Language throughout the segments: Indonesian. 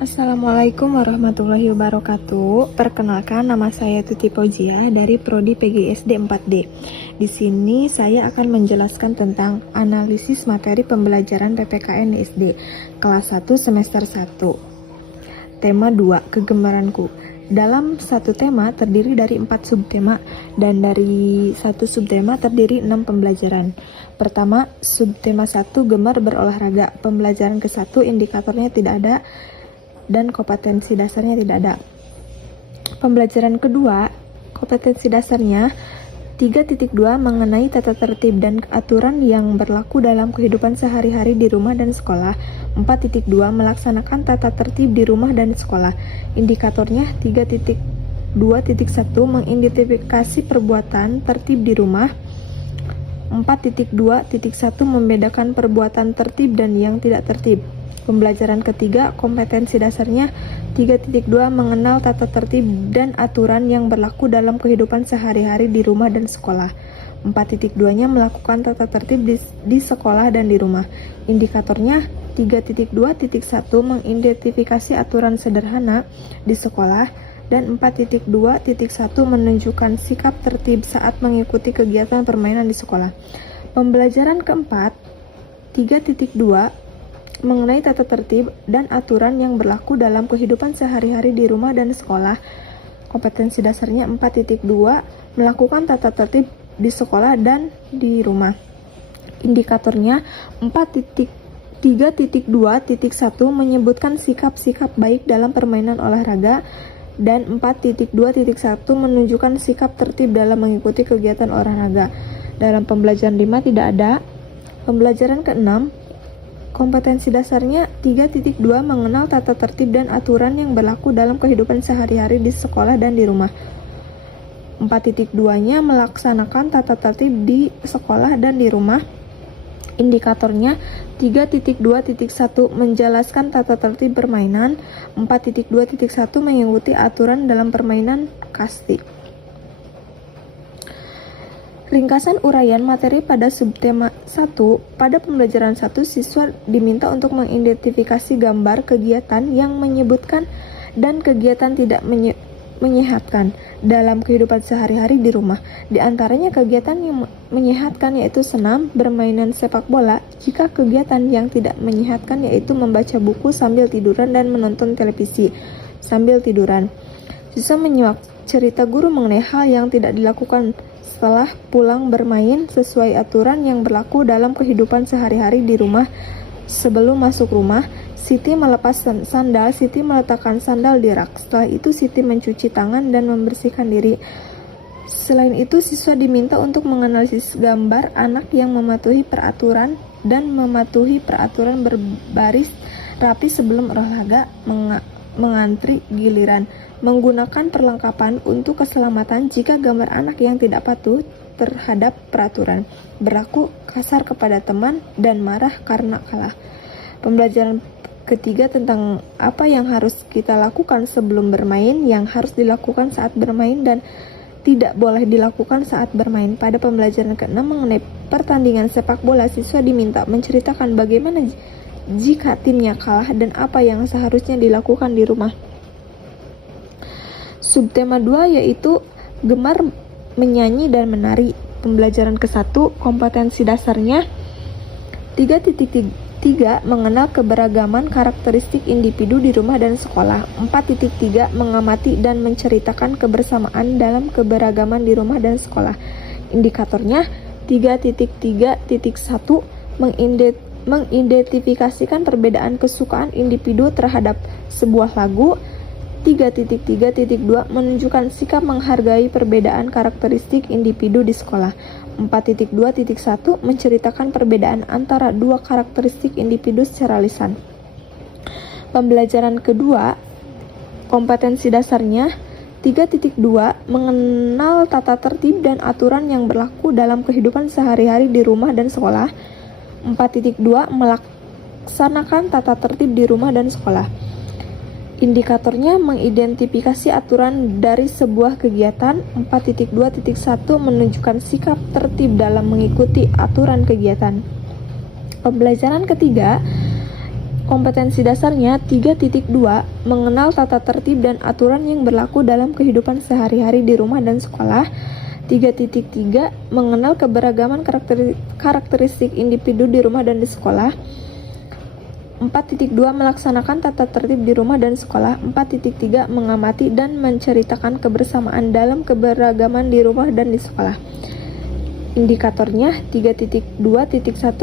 Assalamualaikum warahmatullahi wabarakatuh. Perkenalkan, nama saya Tuti Fauzia dari Prodi PGSD 4D. Di sini saya akan menjelaskan tentang analisis materi pembelajaran PPKN di SD kelas 1 semester 1. Tema 2, kegemaranku. Dalam satu tema terdiri dari 4 subtema dan dari satu subtema terdiri 6 pembelajaran. Pertama, subtema 1, gemar berolahraga. Pembelajaran ke-1 indikatornya tidak ada dan kompetensi dasarnya tidak ada. Pembelajaran kedua, kompetensi dasarnya 3.2 mengenai tata tertib dan aturan yang berlaku dalam kehidupan sehari-hari di rumah dan sekolah. 4.2 melaksanakan tata tertib di rumah dan sekolah. Indikatornya 3.2.1 mengidentifikasi perbuatan tertib di rumah. 4.2.1 membedakan perbuatan tertib dan yang tidak tertib. Pembelajaran ketiga, kompetensi dasarnya 3.2 mengenal tata tertib dan aturan yang berlaku dalam kehidupan sehari-hari di rumah dan sekolah. 4.2-nya melakukan tata tertib di sekolah dan di rumah. Indikatornya 3.2.1 mengidentifikasi aturan sederhana di sekolah dan 4.2.1 menunjukkan sikap tertib saat mengikuti kegiatan permainan di sekolah. Pembelajaran keempat, 3.2 mengenai tata tertib dan aturan yang berlaku dalam kehidupan sehari-hari di rumah dan sekolah. Kompetensi dasarnya 4.2 melakukan tata tertib di sekolah dan di rumah. Indikatornya 4.3.2.1 menyebutkan sikap-sikap baik dalam permainan olahraga dan 4.2.1 menunjukkan sikap tertib dalam mengikuti kegiatan olahraga. Dalam pembelajaran 5 tidak ada. Pembelajaran ke-6, kompetensi dasarnya 3.2 mengenal tata tertib dan aturan yang berlaku dalam kehidupan sehari-hari di sekolah dan di rumah. 4.2-nya melaksanakan tata tertib di sekolah dan di rumah. Indikatornya 3.2.1 menjelaskan tata tertib permainan. 4.2.1 mengikuti aturan dalam permainan kasti. Ringkasan uraian materi pada subtema 1. Pada pembelajaran 1, siswa diminta untuk mengidentifikasi gambar kegiatan yang menyebutkan dan kegiatan tidak menyehatkan dalam kehidupan sehari-hari di rumah. Di antaranya kegiatan yang menyehatkan yaitu senam, bermainan sepak bola. Jika kegiatan yang tidak menyehatkan yaitu membaca buku sambil tiduran dan menonton televisi sambil tiduran. Siswa menyimak cerita guru mengenai hal yang tidak dilakukan setelah pulang bermain sesuai aturan yang berlaku dalam kehidupan sehari-hari di rumah. Sebelum masuk rumah, Siti melepas sandal, Siti meletakkan sandal di rak. Setelah itu Siti mencuci tangan dan membersihkan diri. Selain itu, siswa diminta untuk menganalisis gambar anak yang mematuhi peraturan dan mematuhi peraturan berbaris rapi sebelum olahraga, mengantri giliran, menggunakan perlengkapan untuk keselamatan jika gambar anak yang tidak patuh terhadap peraturan, berlaku kasar kepada teman, dan marah karena kalah. Pembelajaran ketiga tentang apa yang harus kita lakukan sebelum bermain, yang harus dilakukan saat bermain, dan tidak boleh dilakukan saat bermain. Pada pembelajaran ke-6 mengenai pertandingan sepak bola, siswa diminta menceritakan bagaimana jika timnya kalah dan apa yang seharusnya dilakukan di rumah. Subtema 2 yaitu gemar menyanyi dan menari. Pembelajaran ke-1, kompetensi dasarnya 3.3 mengenal keberagaman karakteristik individu di rumah dan sekolah. 4.3 mengamati dan menceritakan kebersamaan dalam keberagaman di rumah dan sekolah. Indikatornya 3.3.1 mengidentifikasikan perbedaan kesukaan individu terhadap sebuah lagu. 3.3.2 menunjukkan sikap menghargai perbedaan karakteristik individu di sekolah. 4.2.1 menceritakan perbedaan antara dua karakteristik individu secara lisan. Pembelajaran kedua, kompetensi dasarnya 3.2 mengenal tata tertib dan aturan yang berlaku dalam kehidupan sehari-hari di rumah dan sekolah. 4.2 melaksanakan tata tertib di rumah dan sekolah. Indikatornya mengidentifikasi aturan dari sebuah kegiatan. 4.2.1 menunjukkan sikap tertib dalam mengikuti aturan kegiatan. Pembelajaran ketiga, Kompetensi dasarnya 3.2 mengenal tata tertib dan aturan yang berlaku dalam kehidupan sehari-hari di rumah dan sekolah. 3.3 mengenal keberagaman karakteristik individu di rumah dan di sekolah. 4.2 melaksanakan tata tertib di rumah dan sekolah. 4.3 mengamati dan menceritakan kebersamaan dalam keberagaman di rumah dan di sekolah. Indikatornya 3.2.1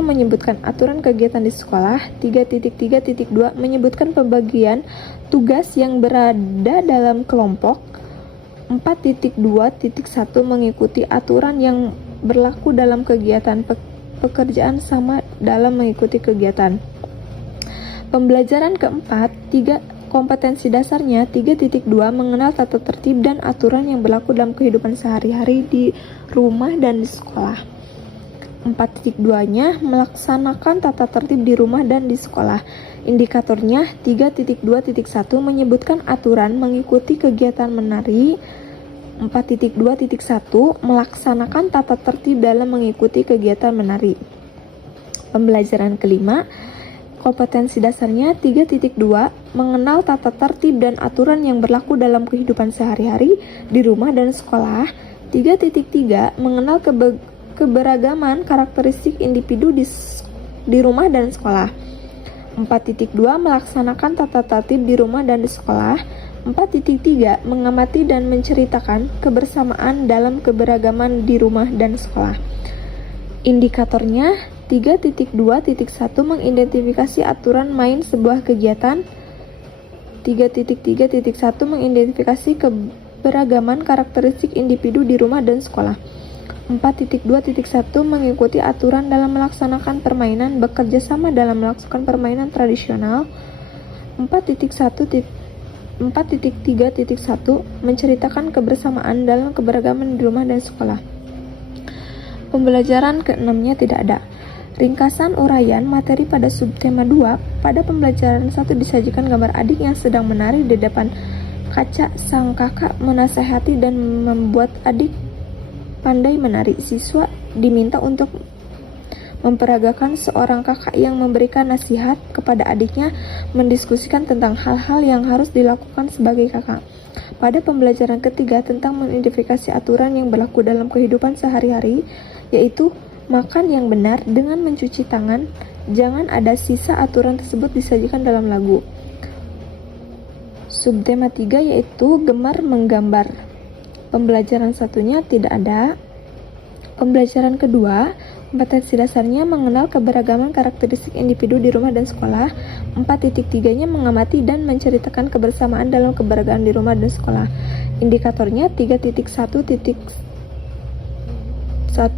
menyebutkan aturan kegiatan di sekolah. 3.3.2 menyebutkan pembagian tugas yang berada dalam kelompok. 4.2.1 mengikuti aturan yang berlaku dalam kegiatan pekerjaan sama dalam mengikuti kegiatan. Pembelajaran keempat, kompetensi dasarnya 3.2 mengenal tata tertib dan aturan yang berlaku dalam kehidupan sehari-hari di rumah dan di sekolah. 4.2-nya melaksanakan tata tertib di rumah dan di sekolah. Indikatornya 3.2.1 menyebutkan aturan mengikuti kegiatan menari. 4.2.1 melaksanakan tata tertib dalam mengikuti kegiatan menari. Pembelajaran kelima, kompetensi dasarnya 3.2 mengenal tata tertib dan aturan yang berlaku dalam kehidupan sehari-hari di rumah dan sekolah. 3.3 mengenal keberagaman karakteristik individu di rumah dan sekolah. 4.2 melaksanakan tata tertib di rumah dan di sekolah. 4.3 mengamati dan menceritakan kebersamaan dalam keberagaman di rumah dan sekolah. Indikatornya 3.2.1 mengidentifikasi aturan main sebuah kegiatan. 3.3.1 mengidentifikasi keberagaman karakteristik individu di rumah dan sekolah. 4.2.1 mengikuti aturan dalam melaksanakan permainan, bekerja sama dalam melaksanakan permainan tradisional. 4.3.1 menceritakan kebersamaan dalam keberagaman di rumah dan sekolah. Pembelajaran ke-6-nya tidak ada. Ringkasan uraian materi pada subtema 2. Pada pembelajaran 1 disajikan gambar adik yang sedang menari di depan kaca. Sang kakak menasehati dan membuat adik pandai menari. Siswa diminta untuk memperagakan seorang kakak yang memberikan nasihat kepada adiknya, mendiskusikan tentang hal-hal yang harus dilakukan sebagai kakak. Pada pembelajaran ketiga tentang mengidentifikasi aturan yang berlaku dalam kehidupan sehari-hari, yaitu makan yang benar dengan mencuci tangan, jangan ada sisa aturan tersebut disajikan dalam lagu. Subtema 3 yaitu gemar menggambar. Pembelajaran satunya tidak ada. Pembelajaran kedua, kompetensi dasarnya mengenal keberagaman karakteristik individu di rumah dan sekolah. 4.3-nya mengamati dan menceritakan kebersamaan dalam keberagaman di rumah dan sekolah. Indikatornya 3.1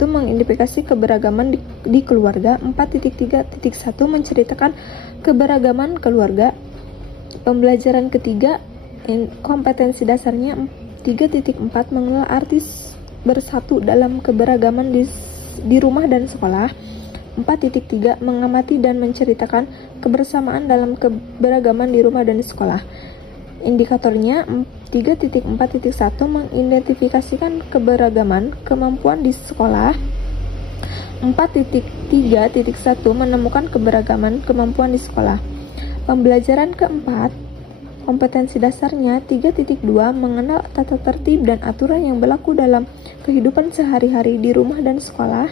mengidentifikasi keberagaman di keluarga. 4.3.1 menceritakan keberagaman keluarga. Pembelajaran ketiga, kompetensi dasarnya 3.4 mengenal arti bersatu dalam keberagaman di rumah dan sekolah. 4.3 mengamati dan menceritakan kebersamaan dalam keberagaman di rumah dan di sekolah. Indikatornya 3.4.1 mengidentifikasikan keberagaman kemampuan di sekolah. 4.3.1 menemukan keberagaman kemampuan di sekolah. Pembelajaran keempat, kompetensi dasarnya 3.2 mengenal tata tertib dan aturan yang berlaku dalam kehidupan sehari-hari di rumah dan sekolah.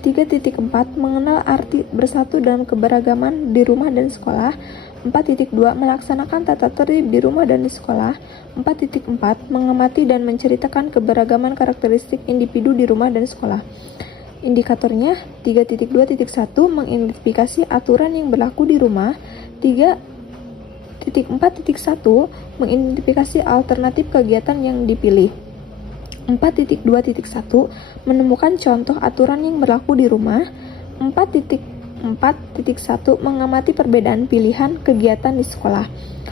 3.4 mengenal arti bersatu dalam keberagaman di rumah dan sekolah. 4.2 melaksanakan tata tertib di rumah dan di sekolah. 4.4 mengamati dan menceritakan keberagaman karakteristik individu di rumah dan sekolah. Indikatornya 3.2.1 mengidentifikasi aturan yang berlaku di rumah. 3.4.1 mengidentifikasi alternatif kegiatan yang dipilih. 4.2.1 menemukan contoh aturan yang berlaku di rumah. 4.1 mengamati perbedaan pilihan kegiatan di sekolah.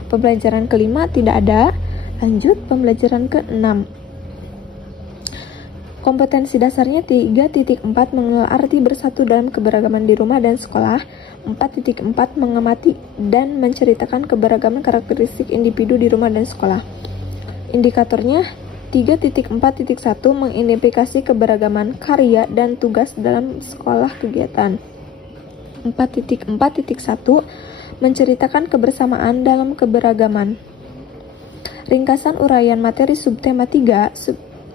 Pembelajaran kelima tidak ada. Lanjut pembelajaran ke-6. Kompetensi dasarnya 3.4 mengenal arti bersatu dalam keberagaman di rumah dan sekolah. 4.4 mengamati dan menceritakan keberagaman karakteristik individu di rumah dan sekolah. Indikatornya 3.4.1 mengidentifikasi keberagaman karya dan tugas dalam sekolah kegiatan. 4.4.1 menceritakan kebersamaan dalam keberagaman. Ringkasan uraian materi subtema 3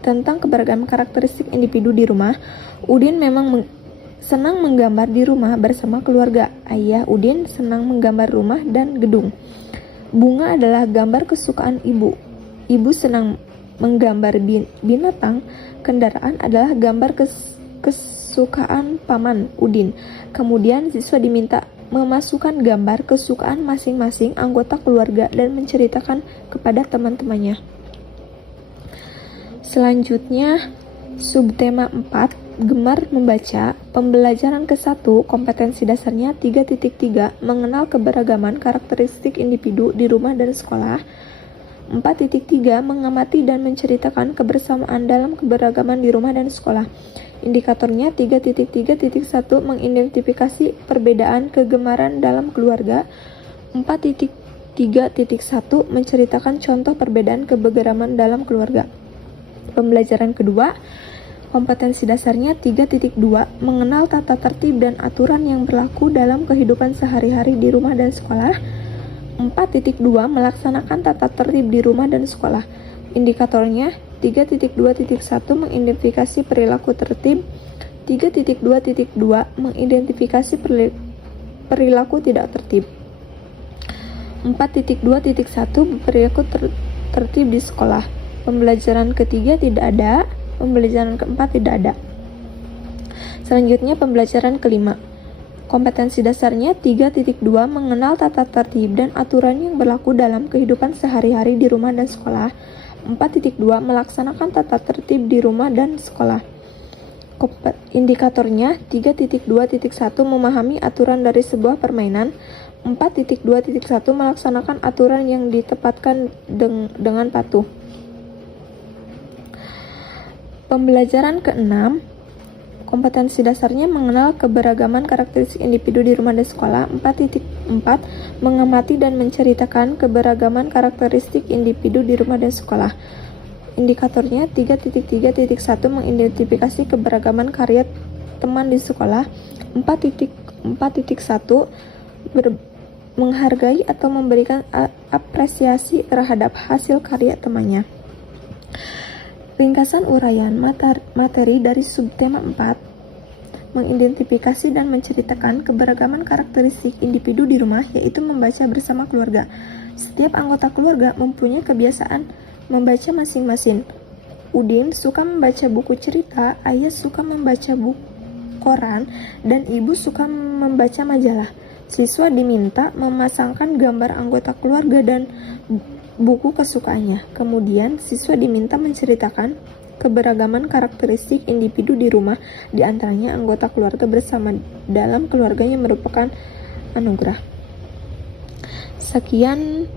tentang keberagaman karakteristik individu di rumah. Udin memang senang menggambar di rumah bersama keluarga. Ayah Udin senang menggambar rumah dan gedung. Bunga adalah gambar kesukaan ibu. Ibu senang menggambar binatang. Kendaraan adalah gambar kesukaan paman Udin. Kemudian siswa diminta memasukkan gambar kesukaan masing-masing anggota keluarga dan menceritakan kepada teman-temannya. Selanjutnya, subtema 4, gemar membaca. Pembelajaran ke-1, kompetensi dasarnya 3.3, mengenal keberagaman karakteristik individu di rumah dan sekolah. 4.3, mengamati dan menceritakan kebersamaan dalam keberagaman di rumah dan sekolah. Indikatornya 3.3.1, mengidentifikasi perbedaan kegemaran dalam keluarga. 4.3.1, menceritakan contoh perbedaan keberagaman dalam keluarga. Pembelajaran kedua, kompetensi dasarnya 3.2, mengenal tata tertib dan aturan yang berlaku dalam kehidupan sehari-hari di rumah dan sekolah. 4.2, melaksanakan tata tertib di rumah dan sekolah. Indikatornya 3.2.1, mengidentifikasi perilaku tertib. 3.2.2, mengidentifikasi perilaku tidak tertib. 4.2.1, perilaku tertib di sekolah. Pembelajaran ketiga tidak ada. Pembelajaran keempat tidak ada. Selanjutnya pembelajaran kelima. Kompetensi dasarnya 3.2, mengenal tata tertib dan aturan yang berlaku dalam kehidupan sehari-hari di rumah dan sekolah. 4.2, melaksanakan tata tertib di rumah dan sekolah. Indikatornya 3.2.1, memahami aturan dari sebuah permainan. 4.2.1, melaksanakan aturan yang ditepatkan dengan patuh. Pembelajaran ke-6, kompetensi dasarnya mengenal keberagaman karakteristik individu di rumah dan sekolah. 4.4, mengamati dan menceritakan keberagaman karakteristik individu di rumah dan sekolah. Indikatornya 3.3.1, mengidentifikasi keberagaman karya teman di sekolah. 4.1, menghargai atau memberikan apresiasi terhadap hasil karya temannya. Ringkasan uraian materi dari subtema 4, mengidentifikasi dan menceritakan keberagaman karakteristik individu di rumah, yaitu membaca bersama keluarga. Setiap anggota keluarga mempunyai kebiasaan membaca masing-masing. Udin suka membaca buku cerita, ayah suka membaca buku koran, dan ibu suka membaca majalah. Siswa diminta memasangkan gambar anggota keluarga dan buku kesukaannya. Kemudian siswa diminta menceritakan keberagaman karakteristik individu di rumah, di antaranya anggota keluarga bersama dalam keluarganya merupakan anugerah. Sekian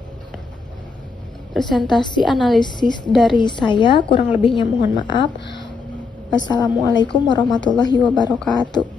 presentasi analisis dari saya, kurang lebihnya mohon maaf. Wassalamualaikum warahmatullahi wabarakatuh.